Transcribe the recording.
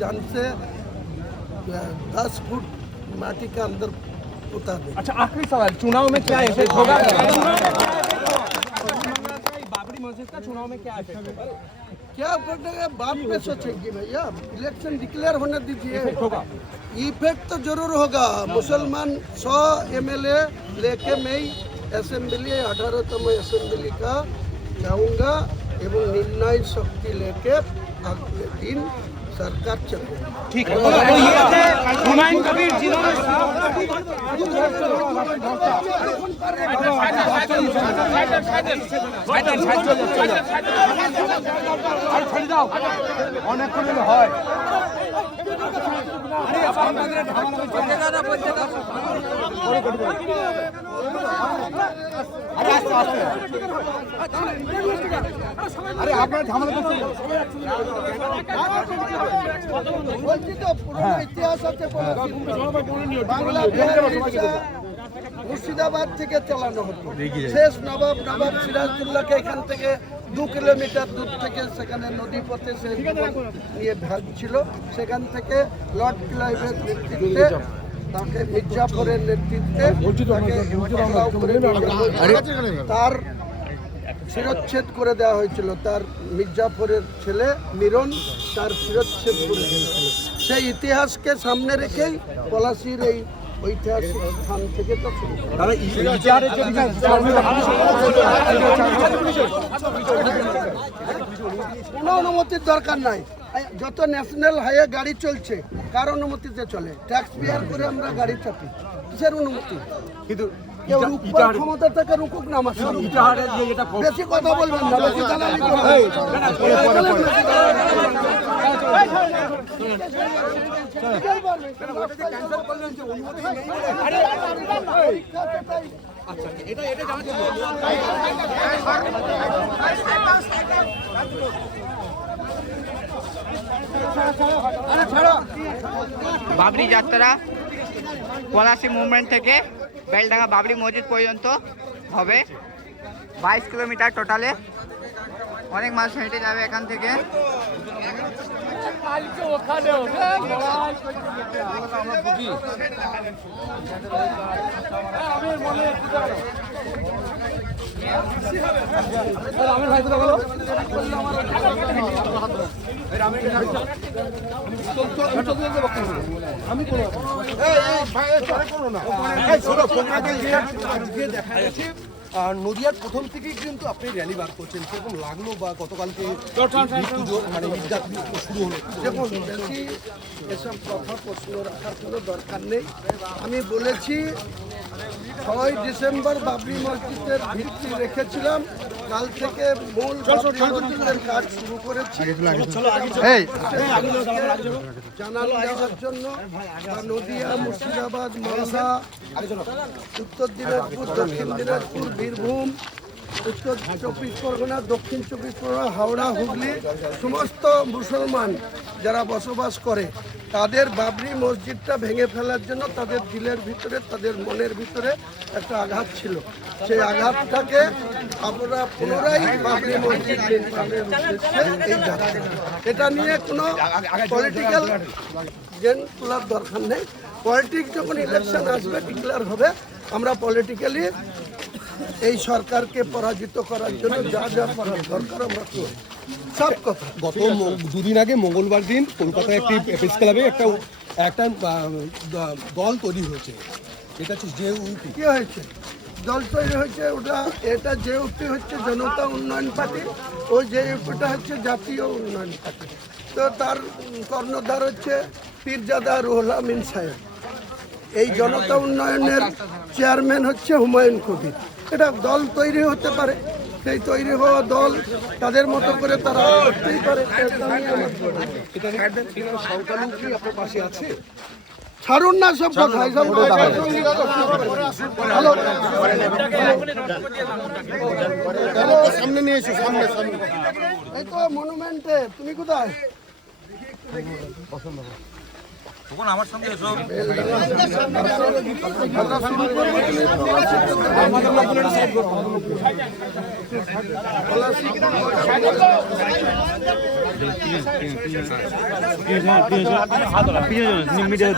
जान से 10 फुट माटी के अंदर उतार दे। अच्छा, आखिरी सवाल, चुनाव में क्या इफेक्ट होगा? बाबरी मस्जिद का चुनाव में क्या इफेक्ट होगा? क्या पड़ेगा बाद में सोचेंगे भैया, इलेक्शन डिक्लेयर होने दीजिए। इफेक्ट तो जरूर होगा। मुसलमान 100 MLA लेके मैं असेंबली 18तम असेंबली का जाऊंगा एवं निर्णय शक्ति लेके अगले दिन सरकार चलेगी। ठीक है। तो ये हुमायूं कबीर जिन्होंने অনেকক্ষণ হয় আরে আপনার ঝামেলা বলছি তো পুরনো ইতিহাস আছে। মুর্শিদাবাদ থেকে চালানো হতো। শেষ নবাব সিরাজউদ্দৌলাকে এখান থেকে 2 কিলোমিটার দূর থেকে সেখানে নদী পথে সে নিয়ে ভাগছিল। সেখান থেকে লর্ড ক্লাইভের নেতৃত্বে তাকে মির্জাফরের নেতৃত্বে তার শিরচ্ছেদ করে দেওয়া হয়েছিল। তার মির্জাফরের ছেলে মিরন তার শিরচ্ছেদ করে দিয়েছিল। সেই ইতিহাসকে সামনে রেখেই পলাশীর এই ঐতিহাসিক স্থান থেকে তো কোনো অনুমতির দরকার নাই। যত ন্যাশনাল হাইওয়ে গাড়ি চলছে কার অনুমতিতে চলে? ট্যাক্স পেয়ার করে আমরা গাড়ি চাপি, কিসের অনুমতি? কিন্তু কেউ রুকবার ক্ষমতা থেকে রুকুক না। আমার বেশি কথা বলবেন না, বেশি দালালি বাবরি যাত্রা পলাশী মুভমেন্ট থেকে বেলডাঙ্গা বাবরি মসজিদ পর্যন্ত হবে 22 কিলোমিটার টোটালে। অনেক মানুষ হেঁটে যাবে এখান থেকে। নদিয়ার প্রথম থেকেই কিন্তু আপনি র্যালি বার করছেন, সেরকম লাগলো বা গতকালকে মানে শুরু হলো? দেখুন, বেশি এসব কথা প্রশ্ন রাখার কোনো দরকার নেই। আমি বলেছি 6 ডিসেম্বর বাবরি মসজিদের ভিত্তি রেখেছিলাম। কাল থেকে মূল বাবরি মসজিদের কাজ শুরু করেছি। জানানো দেওয়ার জন্য নদিয়া, মুর্শিদাবাদ, মালদা, উত্তর দিনাজপুর, দক্ষিণ দিনাজপুর, বীরভূম, উত্তর 24 পরগনা, দক্ষিণ 24 পরগনা, হাওড়া, হুগলি সমস্ত মুসলমান যারা বসবাস করে তাদের বাবরি মসজিদটা ভেঙে ফেলার জন্য তাদের দিলের ভিতরে, তাদের মনের ভিতরে একটা আঘাত ছিল। সেই আঘাতটাকে আমরা পুনরায় বাবরি মসজিদ নির্মাণের উদ্দেশ্যে এই যাত্রা। এটা নিয়ে কোনো পলিটিক্যাল গেম তোলার দরকার নেই। পলিটিক্স যখন ইলেকশন আসবে, ডিক্লেয়ার হবে, আমরা পলিটিক্যালি এই সরকারকে পরাজিত করার জন্য যা যা করার দরকার আমরা করব। সব কথা। গত দুদিন আগে মঙ্গলবার দিন কলকাতায় একটি প্রেস ক্লাবে একটা দল তৈরি হয়েছে। এটা হচ্ছে জেইউপি। কি হয়েছে? দল তৈরি হয়েছে ওটা, এটা জেইউপি হচ্ছে জনতা উন্নয়ন পার্টি, ওই জেইউপিটা হচ্ছে জাতীয় উন্নয়ন পার্টি। তো তার কর্ণধার হচ্ছে পীরজাদা রুহুল আমিন সাহেব। এই জনতা উন্নয়নের চেয়ারম্যান হচ্ছে হুমায়ুন কবির। এটা দল তৈরি হতে পারে, সেই তৈরি হওয়া দল তাদের মতো করে তারা করতেই পারে। সরকারও কি আপনার পাশে আছে? ছাড়ুন না সব কথা। সামনে নিয়ে এসো, সামনে। এই তো মনুমেন্টে। তুমি কোথায়? তখন আমার সঙ্গে এসো। মিডিয়া